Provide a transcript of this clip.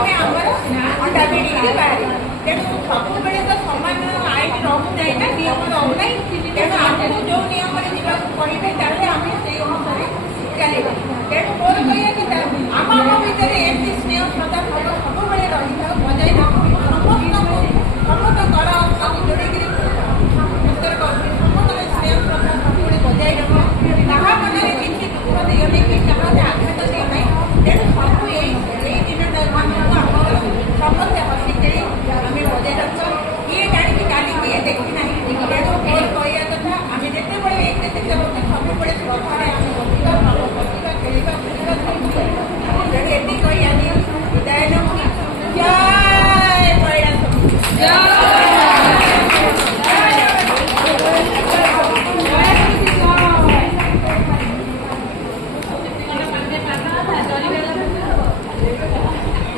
ଆମେ ଆମର ଦାବି ନେଇକି ବାହାରିବା। ତେଣୁ ସବୁବେଳେ ତ ସମାନ ଆଇନ ରହୁନାହିଁ ନା, ନିୟମ ରହୁନାହିଁ। ତେଣୁ ଆମକୁ ଯୋଉ ନିୟମରେ ଯିବାକୁ ପଡ଼ିବେ ତାହେଲେ ଆମେ ସେଇ ଅନୁସାରେ ଚାଲିବା। ତେଣୁ ମୋର କହିବା କଥା ଆମ ଭିତରେ ଏମିତି